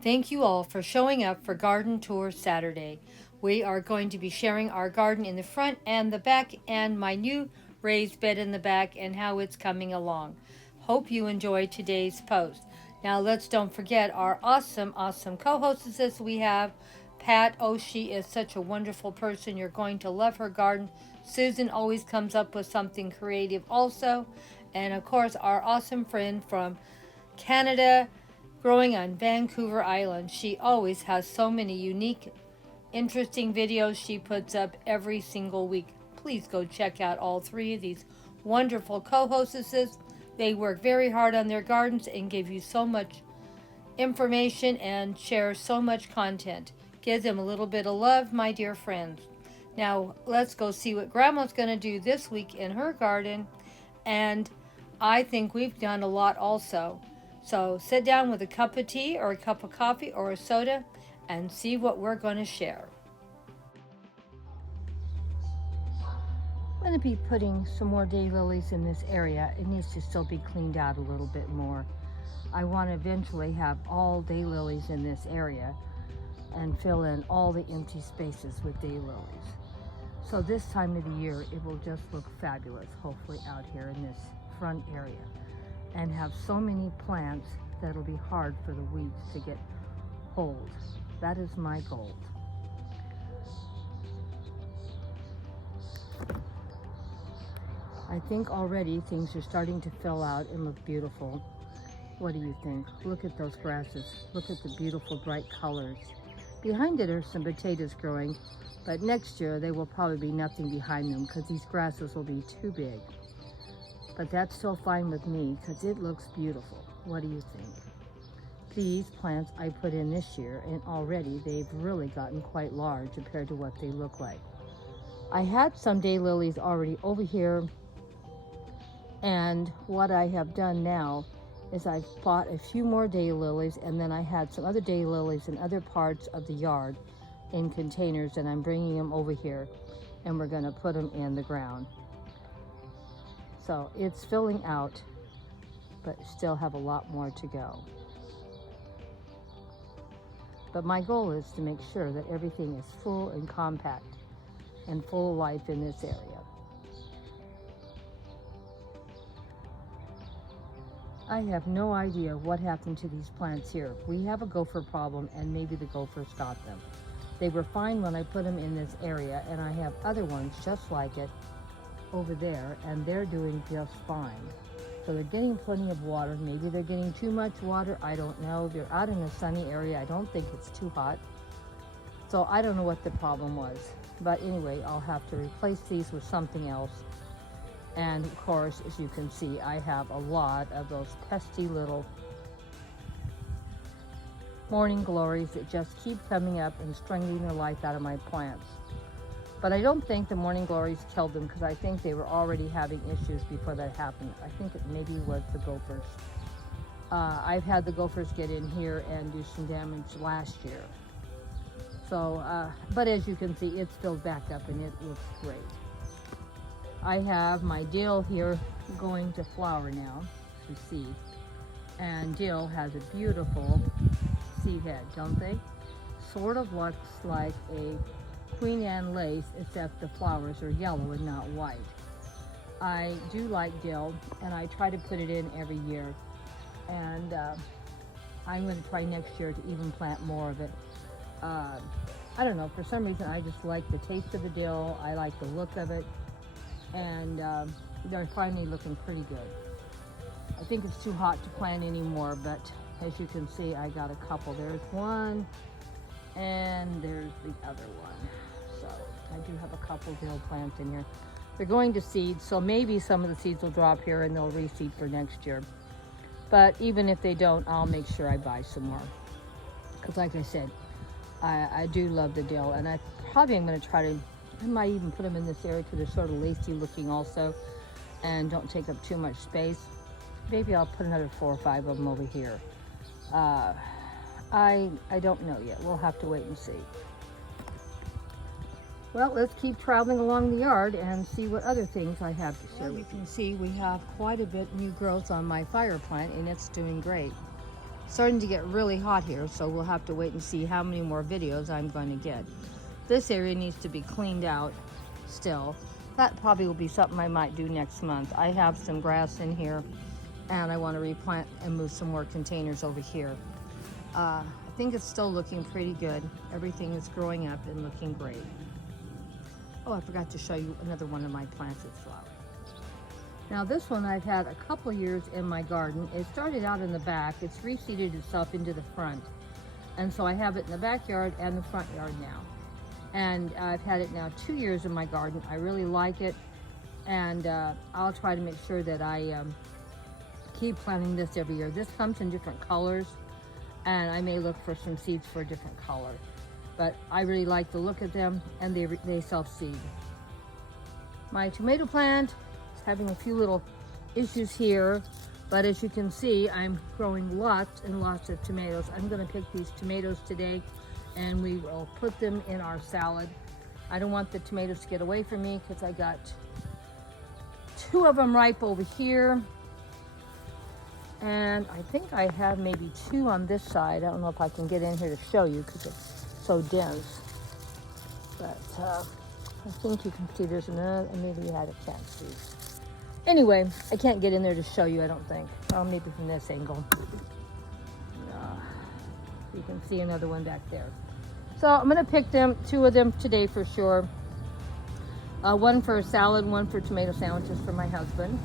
Thank you all for showing up for Garden Tour Saturday. We are going to be sharing our garden in the front and the back and my new raised bed in the back and how it's coming along. Hope you enjoyed today's post. Now let's don't forget our awesome co-hostesses we have. Pat, oh she is such a wonderful person. You're going to love her garden. Susan always comes up with something creative also. And of course our awesome friend from Canada, growing on Vancouver Island. She always has so many unique, interesting videos she puts up every single week. Please go check out all three of these wonderful co-hostesses. They work very hard on their gardens and give you so much information and share so much content. Give them a little bit of love, my dear friends. Now, let's go see what Grandma's going to do this week in her garden. And I think we've done a lot also. So sit down with a cup of tea or a cup of coffee or a soda and see what we're going to share. I'm going to be putting some more daylilies in this area. It needs to still be cleaned out a little bit more. I want to eventually have all daylilies in this area and fill in all the empty spaces with daylilies. So this time of the year, it will just look fabulous, hopefully out here in this front area, and have so many plants that it'll be hard for the weeds to get hold. That is my goal. I think already things are starting to fill out and look beautiful. What do you think? Look at those grasses. Look at the beautiful bright colors. Behind it are some potatoes growing, but next year they will probably be nothing behind them because these grasses will be too big. But that's still fine with me because it looks beautiful. What do you think? These plants I put in this year, and already they've really gotten quite large compared to what they look like. I had some daylilies already over here, and what I have done now is I've bought a few more daylilies, and then I had some other daylilies in other parts of the yard in containers, and I'm bringing them over here, and we're going to put them in the ground. So it's filling out, but still have a lot more to go. But my goal is to make sure that everything is full and compact and full of life in this area. I have no idea what happened to these plants here. We have a gopher problem, and maybe the gophers got them. They were fine when I put them in this area, and I have other ones just like it over there, and they're doing just fine. So they're getting plenty of water. Maybe they're getting too much water. I don't know. They're out in a sunny area. I don't think it's too hot. So I don't know what the problem was. But anyway, I'll have to replace these with something else. And of course, as you can see, I have a lot of those pesky little morning glories that just keep coming up and strangling the life out of my plants. But I don't think the morning glories killed them because I think they were already having issues before that happened. I think it maybe was the gophers. I've had the gophers get in here and do some damage last year. So, but as you can see, it's filled back up and it looks great. I have my dill here going to flower now, to seed. And dill has a beautiful seed head, don't they? Sort of looks like a Queen Anne lace, except the flowers are yellow and not white. I do like dill, and I try to put it in every year. And I'm going to try next year to even plant more of it. I don't know, for some reason I just like the taste of the dill. I like the look of it. And they're finally looking pretty good. I think it's too hot to plant anymore, but as you can see, I got a couple. There's one, and there's the other one. So I do have a couple dill plants in here. They're going to seed, so maybe some of the seeds will drop here and they'll reseed for next year. But even if they don't, I'll make sure I buy some more. Because like I said, I do love the dill, and I probably am going to try to, I might even put them in this area because they're sort of lacy looking also and don't take up too much space. Maybe I'll put another 4 or 5 of them over here. I don't know yet. We'll have to wait and see. Well, let's keep traveling along the yard and see what other things I have to share. Well, you can see we have quite a bit new growth on my fire plant, and it's doing great. starting to get really hot here, so we'll have to wait and see how many more videos I'm going to get. This area needs to be cleaned out still. That probably will be something I might do next month. I have some grass in here, and I want to replant and move some more containers over here. I think it's still looking pretty good. Everything is growing up and looking great. Oh, I forgot to show you another one of my plants that's flowering. Now this one I've had a couple years in my garden. It started out in the back. It's reseeded itself into the front. And so I have it in the backyard and the front yard now. And I've had it now 2 years in my garden. I really like it. And I'll try to make sure that I keep planting this every year. This comes in different colors, and I may look for some seeds for a different color. But I really like the look of them, and they self-seed. My tomato plant is having a few little issues here, but as you can see, I'm growing lots and lots of tomatoes. I'm gonna pick these tomatoes today, and we will put them in our salad. I don't want the tomatoes to get away from me because I got 2 of them ripe over here. And I think I have maybe 2 on this side. I don't know if I can get in here to show you because it's so dense. But I think you can see there's another, maybe I can't see. Anyway, I can't get in there to show you, I don't think. Oh, maybe from this angle. You can see another one back there. So I'm gonna pick 2 of them today for sure. One for a salad, one for tomato sandwiches for my husband.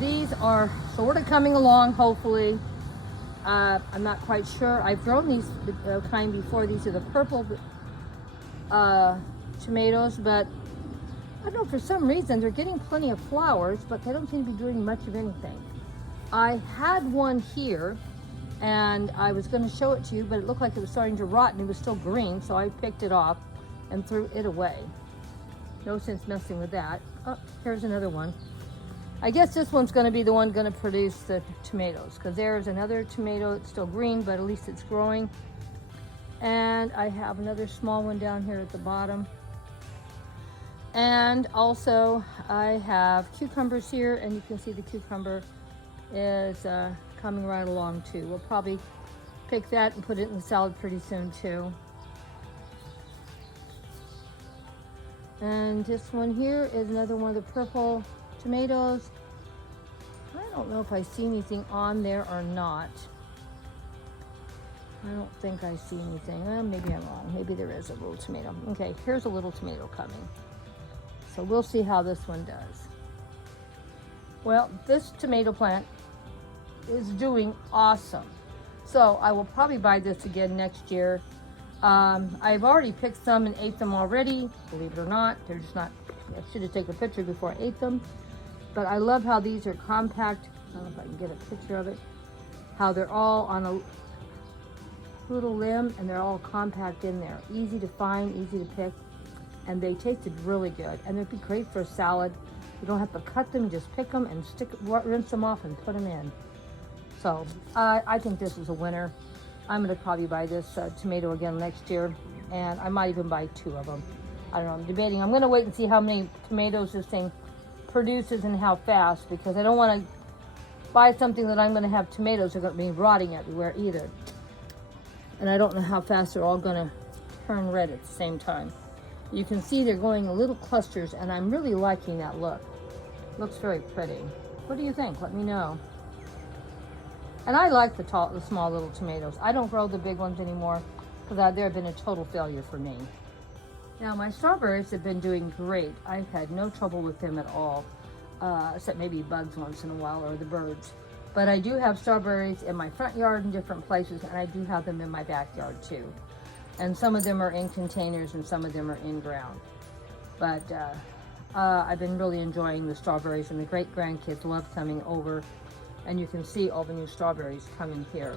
These are sort of coming along, hopefully. I'm not quite sure. I've grown these kind before. These are the purple tomatoes, but I don't know, for some reason they're getting plenty of flowers, but they don't seem to be doing much of anything. I had one here, and I was going to show it to you, but it looked like it was starting to rot and it was still green, so I picked it off and threw it away. No sense messing with that. Oh, here's another one. I guess this one's going to be the one going to produce the tomatoes, because there's another tomato. It's still green, but at least it's growing. And I have another small one down here at the bottom. And also I have cucumbers here, and you can see the cucumber is coming right along too. We'll probably pick that and put it in the salad pretty soon too. And this one here is another one of the purple tomatoes. I don't know if I see anything on there or not. I don't think I see anything. Well, maybe I'm wrong. Maybe there is a little tomato. Okay, here's a little tomato coming. So we'll see how this one does. Well, this tomato plant is doing awesome. So I will probably buy this again next year. I've already picked some and ate them already, believe it or not. They're just not, I should have taken a picture before I ate them. But I love how these are compact. I don't know if I can get a picture of it. How they're all on a little limb and they're all compact in there. Easy to find, easy to pick. And they tasted really good. And they'd be great for a salad. You don't have to cut them, just pick them and rinse them off and put them in. So I think this is a winner. I'm gonna probably buy this tomato again next year, and I might even buy 2 of them. I don't know, I'm debating. I'm gonna wait and see how many tomatoes this thing produces and how fast, because I don't wanna buy something that I'm gonna have tomatoes that are gonna be rotting everywhere either. And I don't know how fast they're all gonna turn red at the same time. You can see they're going in little clusters, and I'm really liking that look. Looks very pretty. What do you think? Let me know. And I like the small little tomatoes. I don't grow the big ones anymore because they've been a total failure for me. Now my strawberries have been doing great. I've had no trouble with them at all, except maybe bugs once in a while or the birds. But I do have strawberries in my front yard in different places, and I do have them in my backyard too. And some of them are in containers and some of them are in ground. But I've been really enjoying the strawberries, and the great grandkids love coming over. And you can see all the new strawberries coming here.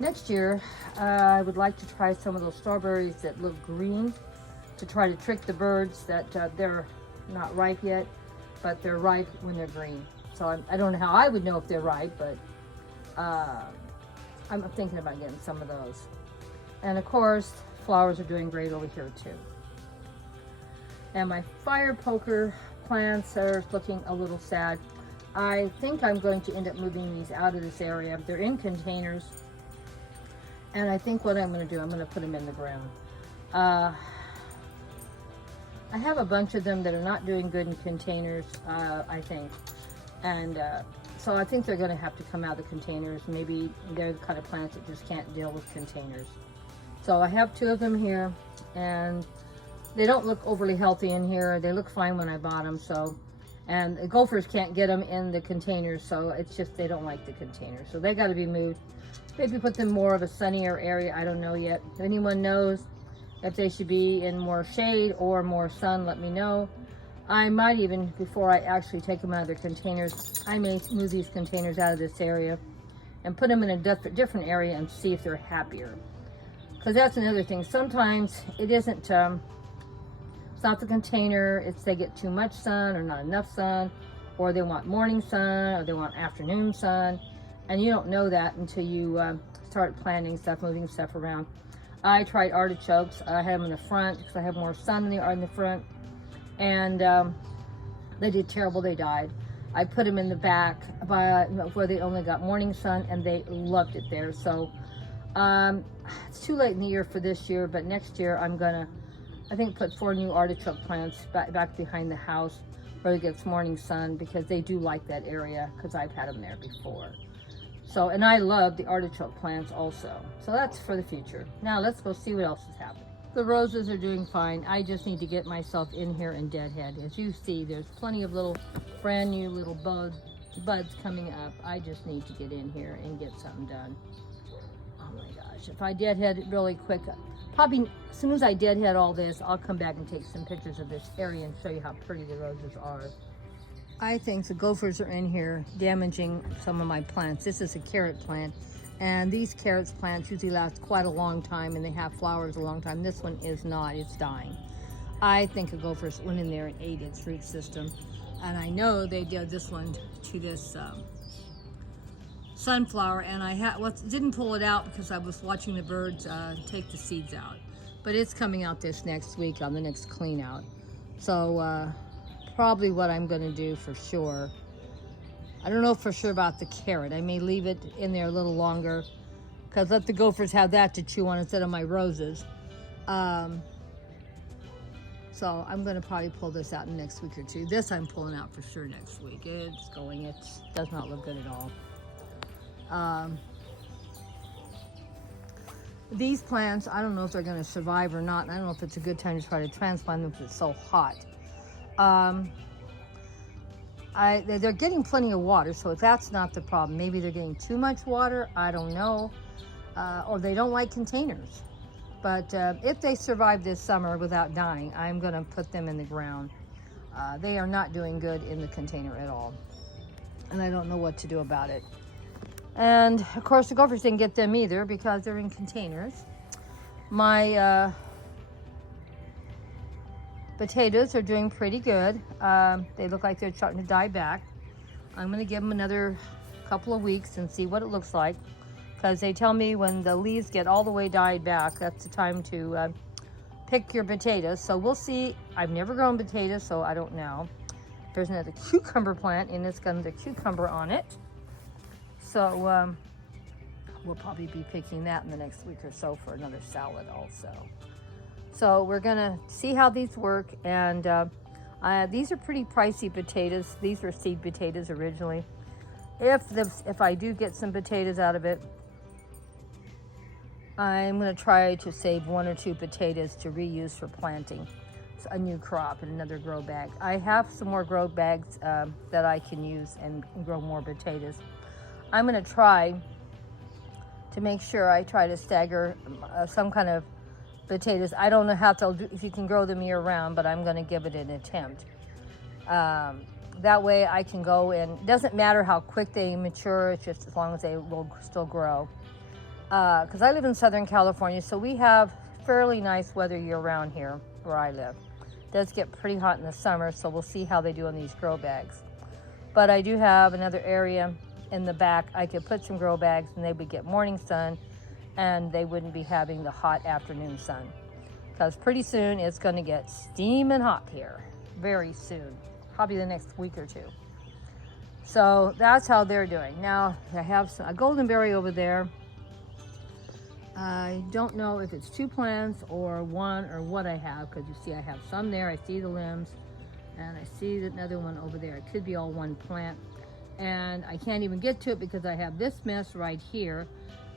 Next year, I would like to try some of those strawberries that look green, to try to trick the birds that they're not ripe yet, but they're ripe when they're green. So I don't know how I would know if they're ripe, but I'm thinking about getting some of those. And of course, flowers are doing great over here too. And my fire poker plants are looking a little sad. I think I'm going to end up moving these out of this area. They're in containers. And I think what I'm going to do, I'm going to put them in the ground. I have a bunch of them that are not doing good in containers, I think. And so I think they're going to have to come out of the containers. Maybe they're the kind of plants that just can't deal with containers. So I have 2 of them here, and they don't look overly healthy in here. They look fine when I bought them, so. And the gophers can't get them in the containers, so it's just they don't like the containers. So they got to be moved. Maybe put them more of a sunnier area. I don't know yet. If anyone knows if they should be in more shade or more sun, let me know. I might even, before I actually take them out of their containers, I may move these containers out of this area and put them in a different area and see if they're happier. Because that's another thing. Sometimes it isn't, it's not the container, it's they get too much sun or not enough sun, or they want morning sun, or they want afternoon sun, and you don't know that until you start planting stuff, moving stuff around. I tried artichokes. I had them in the front because I have more sun in the front, and they did terrible. They died. I put them in the back where they only got morning sun, and they loved it there. So it's too late in the year for this year, but next year I'm gonna, I think, put 4 new artichoke plants back behind the house where it gets morning sun, because they do like that area, because I've had them there before. So, and I love the artichoke plants also. So that's for the future. Now let's go see what else is happening. The roses are doing fine. I just need to get myself in here and deadhead. As you see, there's plenty of little brand new little buds coming up. I just need to get in here and get something done. Oh my gosh, if I deadhead it really quick, probably as soon as I deadhead all this, I'll come back and take some pictures of this area and show you how pretty the roses are. I think the gophers are in here damaging some of my plants. This is a carrot plant, and these carrots plants usually last quite a long time, and they have flowers a long time. This one is not, it's dying. I think the gophers went in there and ate its root system, and I know they did this one to this sunflower, and I didn't pull it out because I was watching the birds take the seeds out, but it's coming out this next week on the next clean out. So probably what I'm going to do for sure, I don't know for sure about the carrot. I may leave it in there a little longer, because let the gophers have that to chew on instead of my roses. So I'm going to probably pull this out in the next week or 2. This I'm pulling out for sure next week. It's going, it does not look good at all. These plants, I don't know if they're going to survive or not. I don't know if it's a good time to try to transplant them because it's so hot. They're getting plenty of water, so if that's not the problem, maybe they're getting too much water, I don't know, or they don't like containers. But if they survive this summer without dying, I'm going to put them in the ground. They are not doing good in the container at all, and I don't know what to do about it. And of course the gophers didn't get them either because they're in containers. My potatoes are doing pretty good. They look like they're starting to die back. I'm going to give them another couple of weeks and see what it looks like, because they tell me when the leaves get all the way died back, that's the time to pick your potatoes. So we'll see. I've never grown potatoes, so I don't know. There's another cucumber plant, and it's got another cucumber on it. So we'll probably be picking that in the next week or so for another salad also. So we're gonna see how these work, and these are pretty pricey potatoes. These were seed potatoes originally. If I do get some potatoes out of it, I'm gonna try to save 1 or 2 potatoes to reuse for planting a new crop in another grow bag. I have some more grow bags that I can use and grow more potatoes. I'm gonna try to make sure I try to stagger some kind of potatoes. I don't know if you can grow them year round, but I'm going to give it an attempt. That way I can go, and it doesn't matter how quick they mature, it's just as long as they will still grow. Because I live in Southern California, so we have fairly nice weather year round here where I live. It does get pretty hot in the summer, so we'll see how they do in these grow bags. But I do have another area in the back. I could put some grow bags and they would get morning sun, and they wouldn't be having the hot afternoon sun, because pretty soon it's going to get steaming hot here very soon, probably the next week or 2. So that's how they're doing. Now I have a goldenberry over there. I don't know if it's 2 plants or 1 or what I have, because you see I have some there. I see the limbs, and I see another one over there. It could be all 1 plant, and I can't even get to it because I have this mess right here,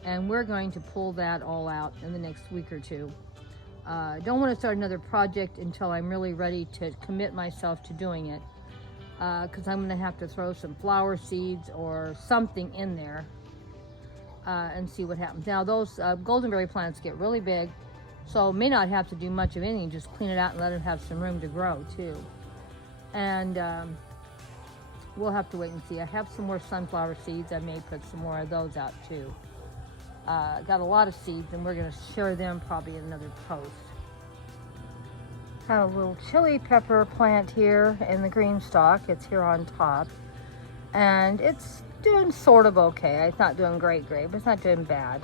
and we're going to pull that all out in the next week or 2. I don't want to start another project until I'm really ready to commit myself to doing it, because I'm going to have to throw some flower seeds or something in there and see what happens. Now those goldenberry plants get really big, so may not have to do much of anything, just clean it out and let it have some room to grow too. And we'll have to wait and see. I have some more sunflower seeds. I may put some more of those out too. Got a lot of seeds, and we're going to share them probably in another post. Have a little chili pepper plant here in the green stalk. It's here on top, and it's doing sort of okay. It's not doing great, but it's not doing bad.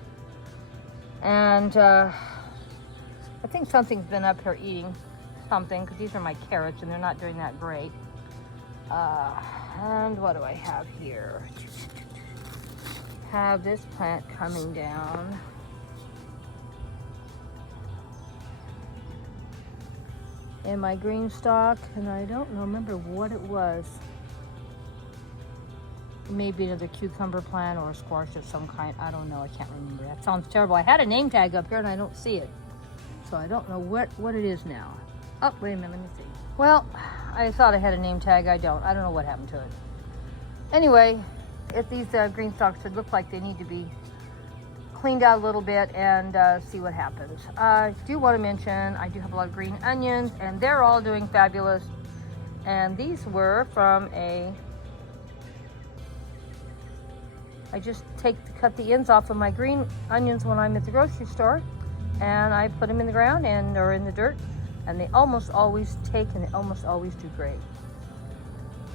And I think something's been up here eating something, because these are my carrots and they're not doing that great. And what do I have here? Have this plant coming down. In my green stalk, and I don't remember what it was. Maybe another cucumber plant or a squash of some kind. I don't know. I can't remember. That sounds terrible. I had a name tag up here and I don't see it, so I don't know what it is now. Oh, wait a minute. Let me see. Well, I thought I had a name tag. I don't know what happened to it. Anyway, if these green stalks would look like they need to be cleaned out a little bit and see what happens. I do want to mention I do have a lot of green onions, and they're all doing fabulous. And these were from I just cut the ends off of my green onions when I'm at the grocery store, and I put them in the ground or in the dirt, and they almost always take, and they almost always do great.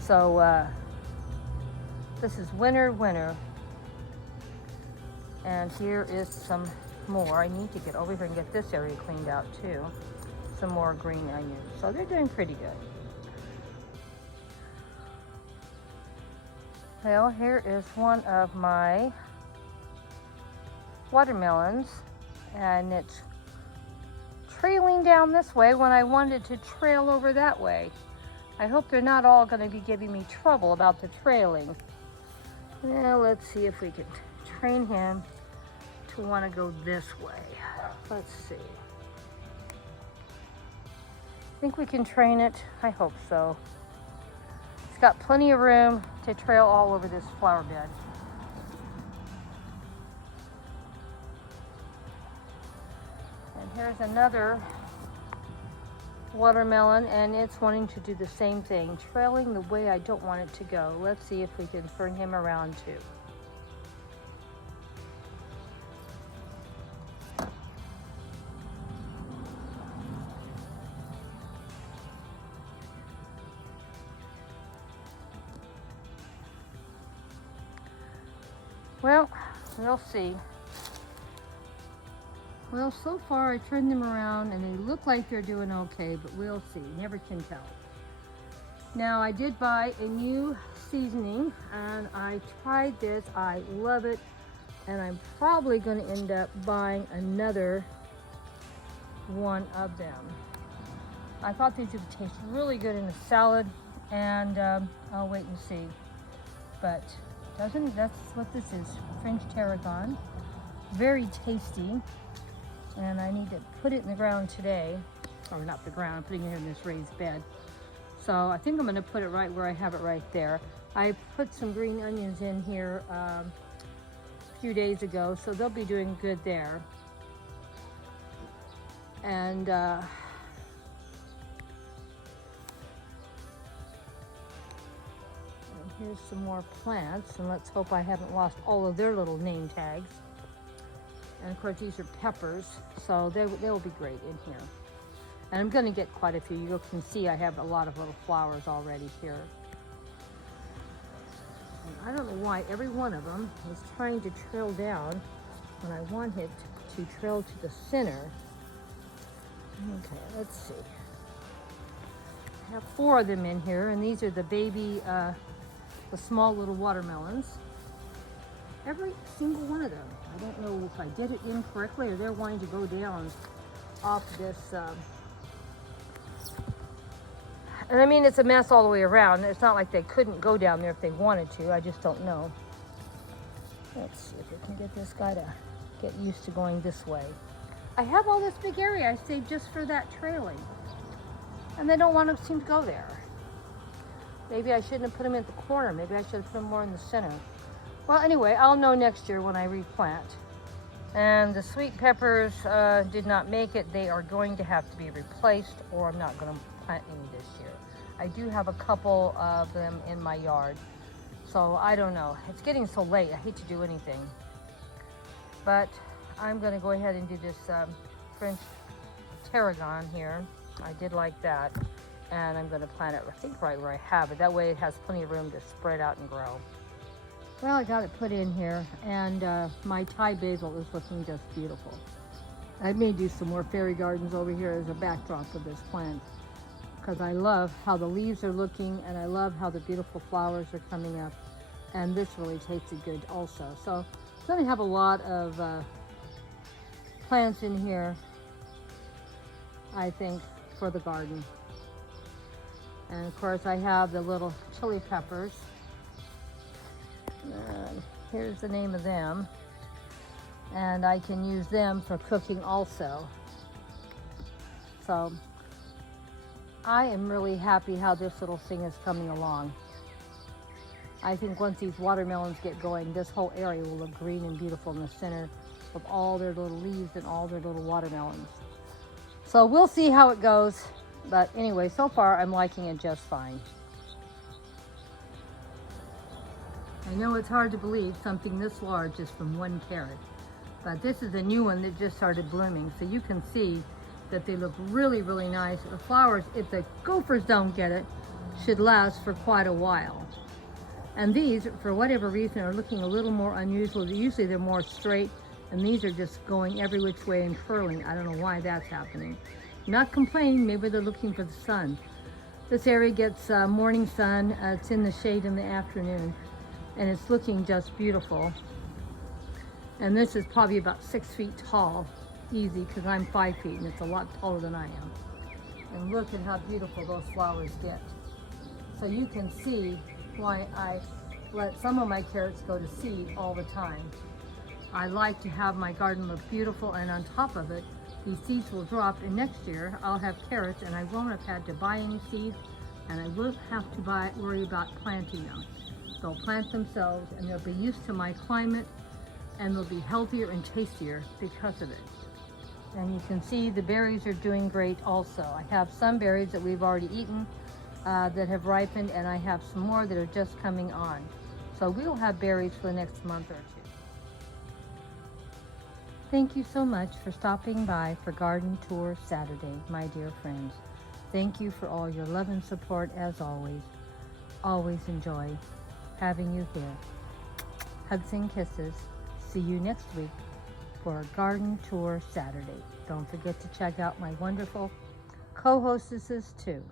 So this is winter. And here is some more. I need to get over here and get this area cleaned out too. Some more green onions. So they're doing pretty good. Well, here is one of my watermelons, and it's trailing down this way when I wanted to trail over that way. I hope they're not all going to be giving me trouble about the trailing. Well, let's see if we can train him to want to go this way. Let's see. Think we can train it? I hope so. It's got plenty of room to trail all over this flower bed. And here's another watermelon, and it's wanting to do the same thing, trailing the way I don't want it to go. Let's see if we can turn him around too. Well, we'll see. Well, so far I turned them around and they look like they're doing okay, but we'll see. Never can tell. Now, I did buy a new seasoning and I tried this. I love it, and I'm probably going to end up buying another one of them. I thought these would taste really good in a salad, and I'll wait and see. But that's what this is, French tarragon. Very tasty, and I need to put it in the ground today, or not the ground, I'm putting it in this raised bed. So I think I'm going to put it right where I have it right there. I put some green onions in here a few days ago, so they'll be doing good there. And here's some more plants, and let's hope I haven't lost all of their little name tags. And of course, these are peppers, so they will be great in here. And I'm going to get quite a few. You can see I have a lot of little flowers already here. And I don't know why every one of them is trying to trail down when I want it to trail to the center. Okay, let's see. I have 4 of them in here, and these are the baby the small little watermelons. Every single one of them. I don't know if I did it incorrectly or they're wanting to go down off this. And I mean, it's a mess all the way around. It's not like they couldn't go down there if they wanted to. I just don't know. Let's see if we can get this guy to get used to going this way. I have all this big area I saved just for that trailing. And they don't want to seem to go there. Maybe I shouldn't have put them at the corner. Maybe I should have put them more in the center. Well, anyway, I'll know next year when I replant. And the sweet peppers did not make it. They are going to have to be replaced, or I'm not going to plant any this year. I do have a couple of them in my yard. So I don't know. It's getting so late. I hate to do anything. But I'm going to go ahead and do this French tarragon here. I did like that. And I'm going to plant it, I think, right where I have it. That way it has plenty of room to spread out and grow. Well, I got it put in here, and my Thai basil is looking just beautiful. I may do some more fairy gardens over here as a backdrop of this plant, because I love how the leaves are looking, and I love how the beautiful flowers are coming up, and this really tasted good also. So I'm going to have a lot of plants in here, I think, for the garden. And of course I have the little chili peppers. And here's the name of them. And I can use them for cooking also. So I am really happy how this little thing is coming along. I think once these watermelons get going, this whole area will look green and beautiful in the center of all their little leaves and all their little watermelons. So we'll see how it goes. But anyway, so far I'm liking it just fine. I know it's hard to believe something this large is from one carrot, but this is a new one that just started blooming. So you can see that they look really, really nice. The flowers, if the gophers don't get it, should last for quite a while. And these, for whatever reason, are looking a little more unusual. Usually they're more straight, and these are just going every which way and curling. I don't know why that's happening. Not complaining, maybe they're looking for the sun. This area gets morning sun. It's in the shade in the afternoon, and it's looking just beautiful. And this is probably about 6 feet tall, easy, because I'm 5 feet, and it's a lot taller than I am. And look at how beautiful those flowers get. So you can see why I let some of my carrots go to seed all the time. I like to have my garden look beautiful, and on top of it, these seeds will drop, and next year I'll have carrots, and I won't have had to buy any seeds, and I won't have to worry about planting them. They'll plant themselves, and they'll be used to my climate, and they'll be healthier and tastier because of it. And you can see the berries are doing great also. I have some berries that we've already eaten that have ripened, and I have some more that are just coming on. So we'll have berries for the next month or two. Thank you so much for stopping by for Garden Tour Saturday, my dear friends. Thank you for all your love and support as always. Always enjoy having you here. Hugs and kisses. See you next week for Garden Tour Saturday. Don't forget to check out my wonderful co-hostesses too.